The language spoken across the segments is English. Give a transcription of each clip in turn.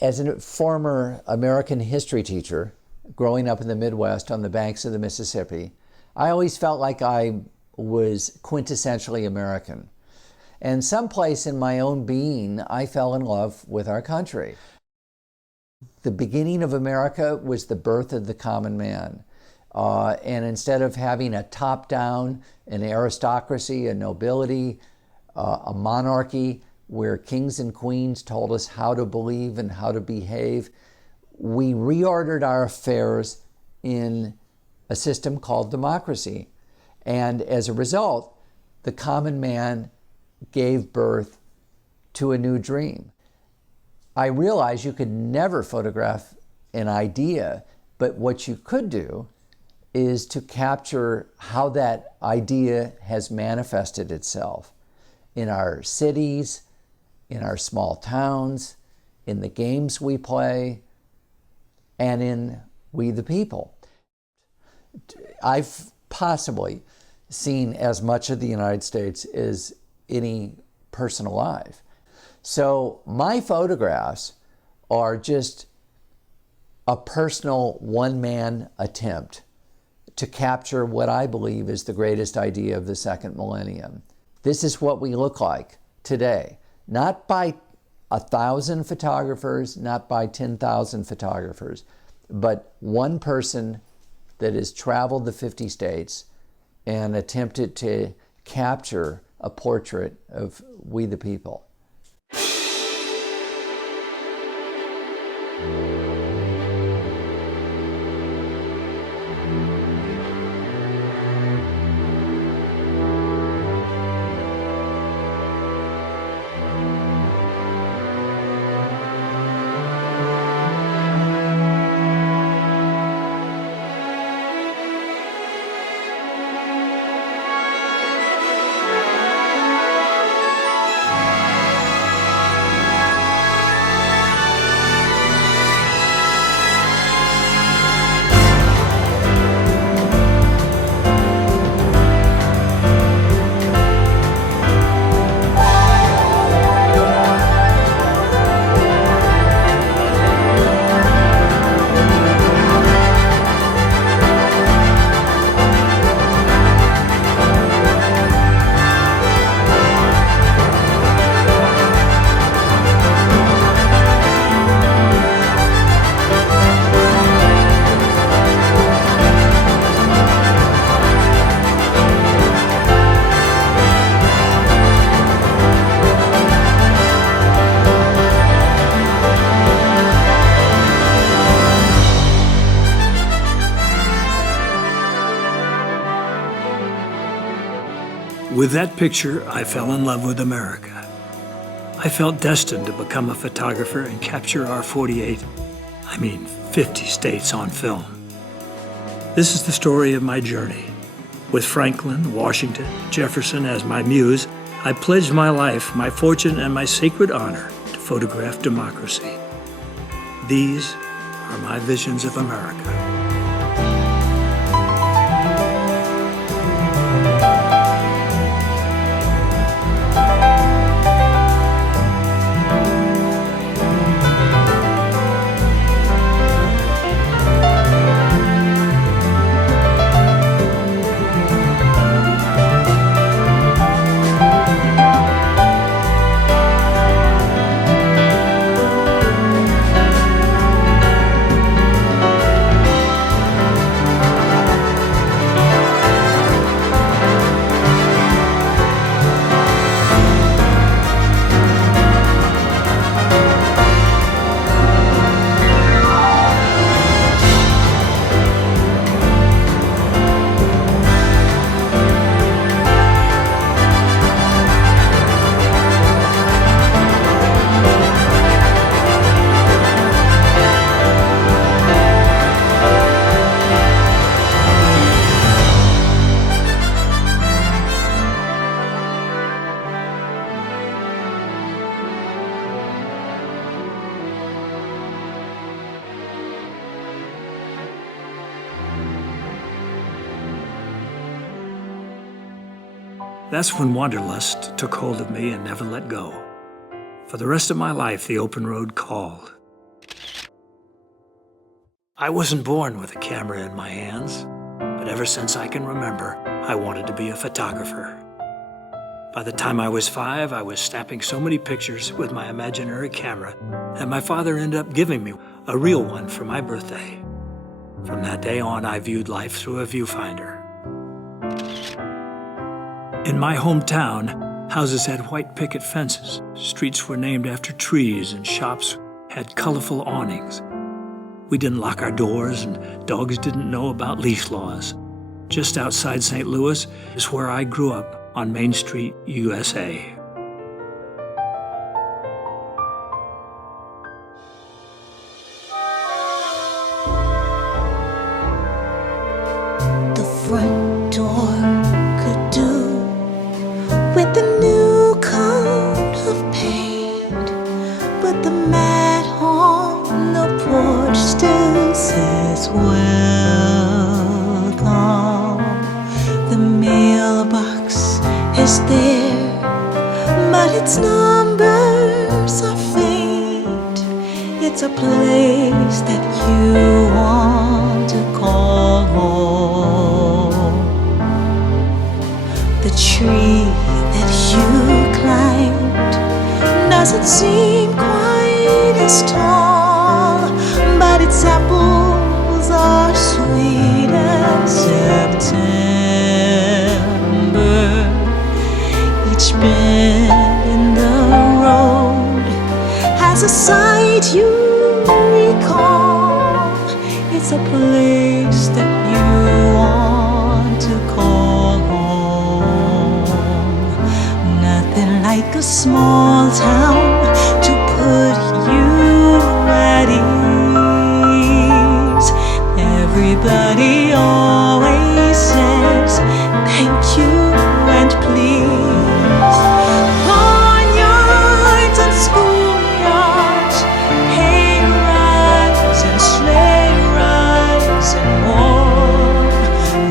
As a former American history teacher, growing up in the Midwest on the banks of the Mississippi, I always felt like I was quintessentially American. And someplace in my own being, I fell in love with our country. The beginning of America was the birth of the common man. And instead of having a top-down, an aristocracy, a nobility, a monarchy, where kings and queens told us how to believe and how to behave, we reordered our affairs in a system called democracy. And as a result, the common man gave birth to a new dream. I realized you could never photograph an idea, but what you could do is to capture how that idea has manifested itself in our cities, in our small towns, in the games we play, and in we the people. I've possibly seen as much of the United States as any person alive. So my photographs are just a personal one-man attempt to capture what I believe is the greatest idea of the second millennium. This is what we look like today, not by 1,000 photographers, not by 10,000 photographers, but one person that has traveled the 50 states and attempted to capture a portrait of we the people. With that picture, I fell in love with America. I felt destined to become a photographer and capture our 50 states on film. This is the story of my journey. With Franklin, Washington, Jefferson as my muse, I pledged my life, my fortune, and my sacred honor to photograph democracy. These are my visions of America. That's when wanderlust took hold of me and never let go. For the rest of my life, the open road called. I wasn't born with a camera in my hands, but ever since I can remember, I wanted to be a photographer. By the time I was 5, I was snapping so many pictures with my imaginary camera that my father ended up giving me a real one for my birthday. From that day on, I viewed life through a viewfinder. In my hometown, houses had white picket fences, streets were named after trees, and shops had colorful awnings. We didn't lock our doors, and dogs didn't know about leash laws. Just outside St. Louis is where I grew up, on Main Street, USA. The front door could do with a new coat of paint, but the mat on the porch still says welcome. The mailbox is there, but its numbers are faint. It's a place that you want to call home. The tree that you climbed doesn't seem quite as tall, but its apples are sweet as September. Each bend in the road has a sight you recall. It's a place that you want to call home. Nothing like a small town to put you at ease. Everybody always says thank you and please. Barnyards and schoolyards, hay rides and sleigh rides and more.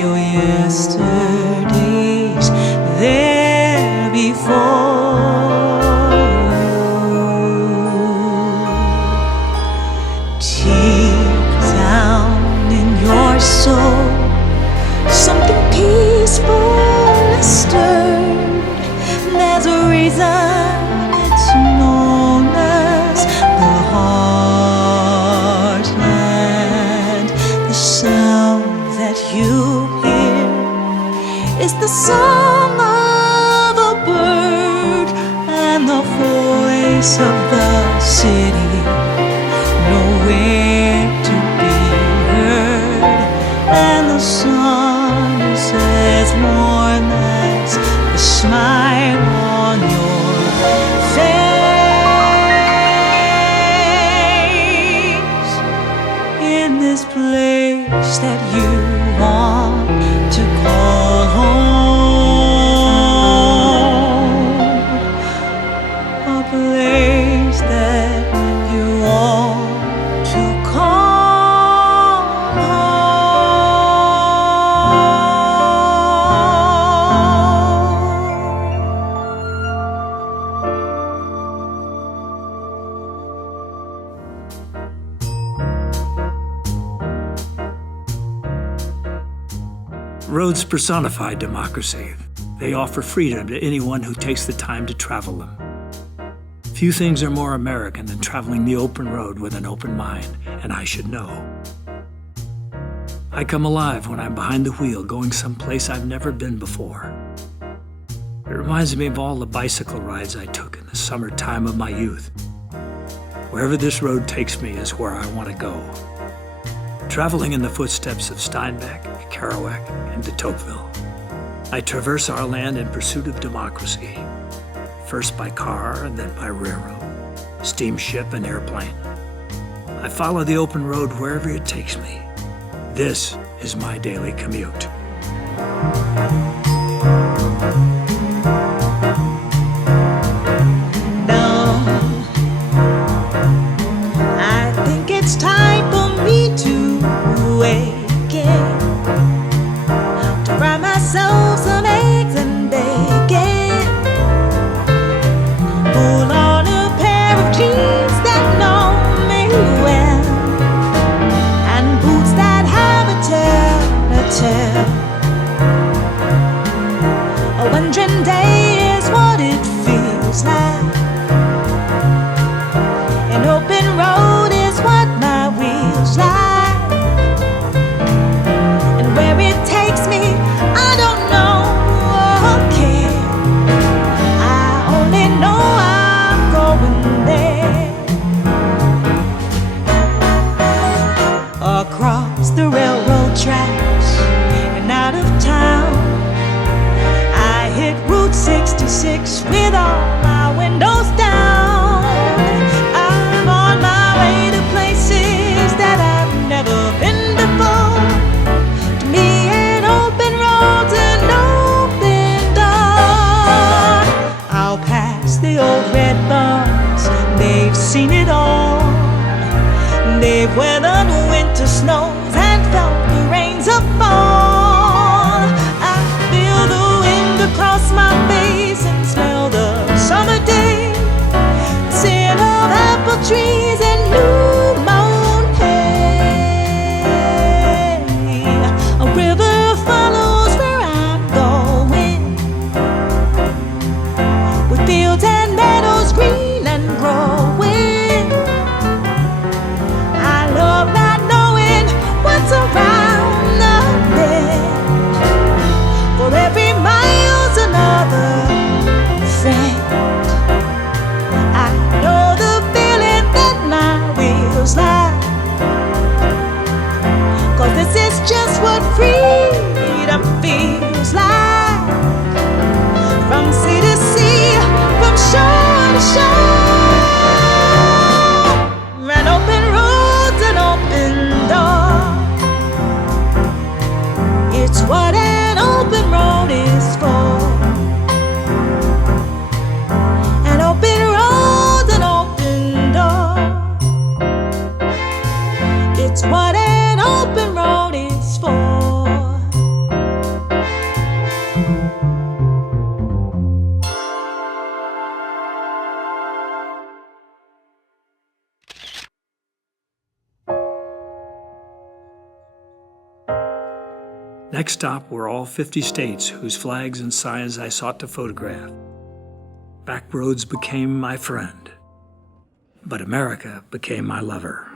Your yesterdays there before you. Deep down in your soul, something peaceful is stirred. There's a reason it's known as the heartland. The sound that you hear is the song of a bird and the voice of the city, nowhere to be heard. And the sun is as warm as the smile on your face. In this place that you want to call home, a place that you want to call Roads personify democracy. They offer freedom to anyone who takes the time to travel them. Few things are more American than traveling the open road with an open mind, and I should know. I come alive when I'm behind the wheel going someplace I've never been before. It reminds me of all the bicycle rides I took in the summertime of my youth. Wherever this road takes me is where I want to go. Traveling in the footsteps of Steinbeck, Kerouac, and de Tocqueville, I traverse our land in pursuit of democracy, first by car and then by railroad, steamship and airplane. I follow the open road wherever it takes me. This is my daily commute. I think it's time for me to awaken, to fry myself some eggs and bacon, pull on a pair of jeans that know me well, and across the railroad tracks and out of town. I hit Route 66 with all my windows down. I'm on my way to places that I've never been before. To me, an open road's an open door. I'll pass the old red barns, they've seen it all. They've weathered winter snows and felt the rains of fall. I feel the wind across my face and smell the summer day, scent of apple trees and new mown hay. A river follows where I'm going, with fields and meadows green and growing. Around the bend, for every mile's another friend. I know the feeling that my wheels like, 'cause this is just what freedom feels like. From sea to sea, from shore to shore, an open road's an open door. It's what an open road is for. An open road's an open door. It's what an open road is for. Next stop were all 50 states whose flags and signs I sought to photograph. Back roads became my friend, but America became my lover.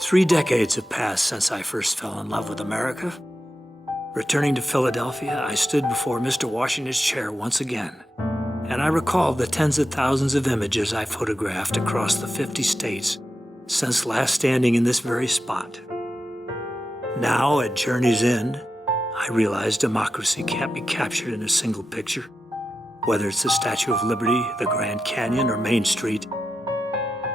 Three decades have passed since I first fell in love with America. Returning to Philadelphia, I stood before Mr. Washington's chair once again, and I recalled the tens of thousands of images I photographed across the 50 states since last standing in this very spot. Now, at journey's end, I realize democracy can't be captured in a single picture, whether it's the Statue of Liberty, the Grand Canyon, or Main Street.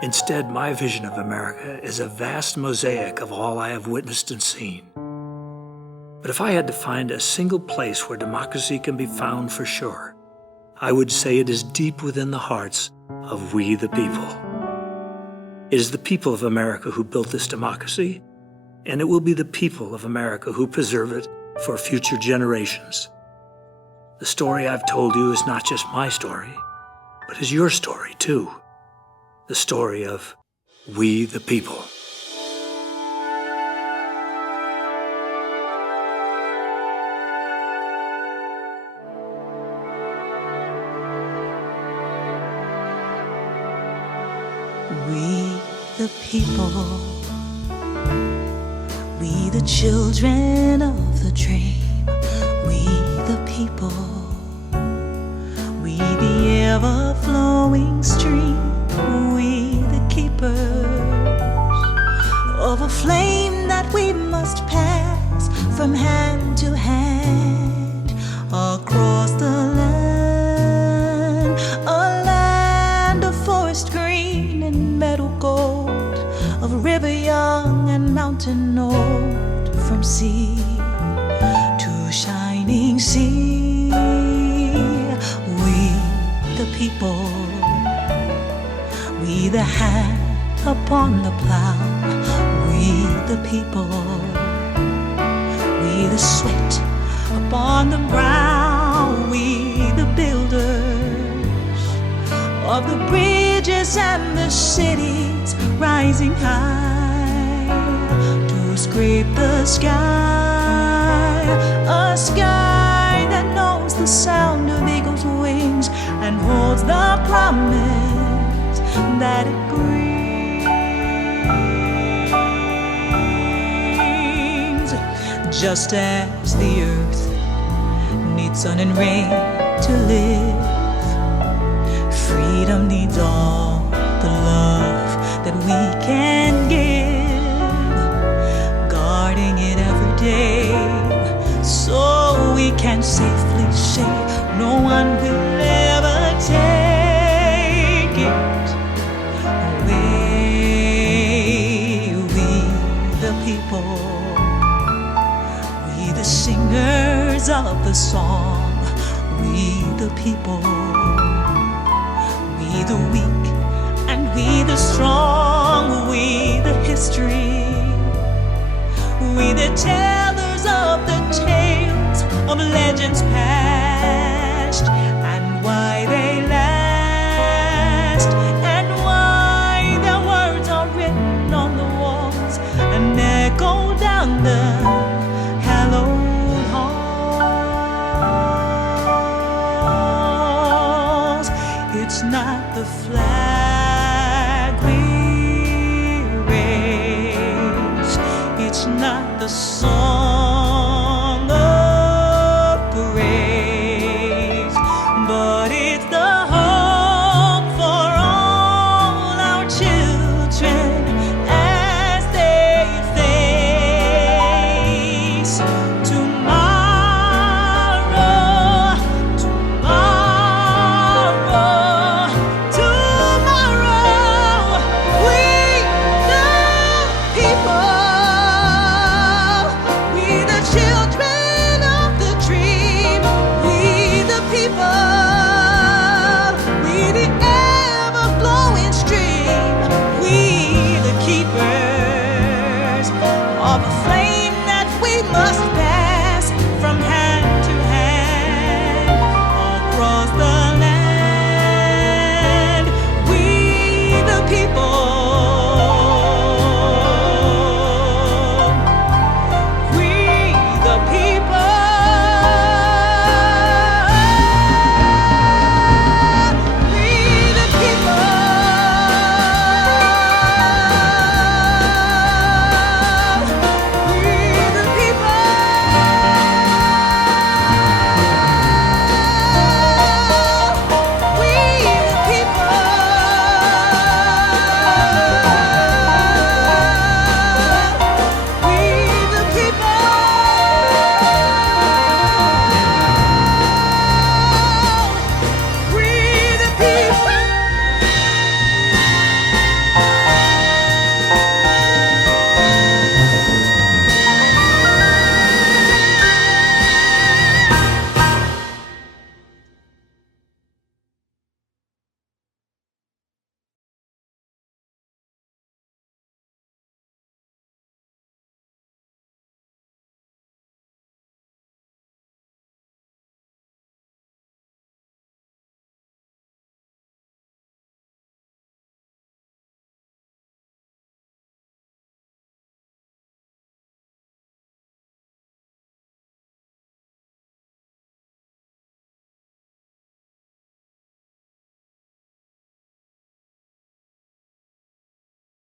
Instead, my vision of America is a vast mosaic of all I have witnessed and seen. But if I had to find a single place where democracy can be found for sure, I would say it is deep within the hearts of we the people. It is the people of America who built this democracy, and it will be the people of America who preserve it for future generations. The story I've told you is not just my story, but is your story too. The story of we the people. We the people, we the children of the dream, we the people, we the ever-flowing stream, we the keepers of a flame that we must pass from hand to hand across the land, a land of forest green and meadow gold, of river young and mountain old, from sea to shining sea. We the people, we the hand upon the plow, we the people, we the sweat upon the brow, we the builders of the bridges and the cities rising high to scrape the sky, a sky that knows the sound of eagle's wings and holds the promise that it brings. Just as the earth needs sun and rain to live, freedom needs all the love that we can give, guarding it every day so we can safely say no one will ever take it away. We the people, we the singers of the song, we the people, we the weak and we the strong, we the history, we the tellers of the tales of legends past, and why they last, and why their words are written on the walls and echo down the hallowed halls. It's not the flag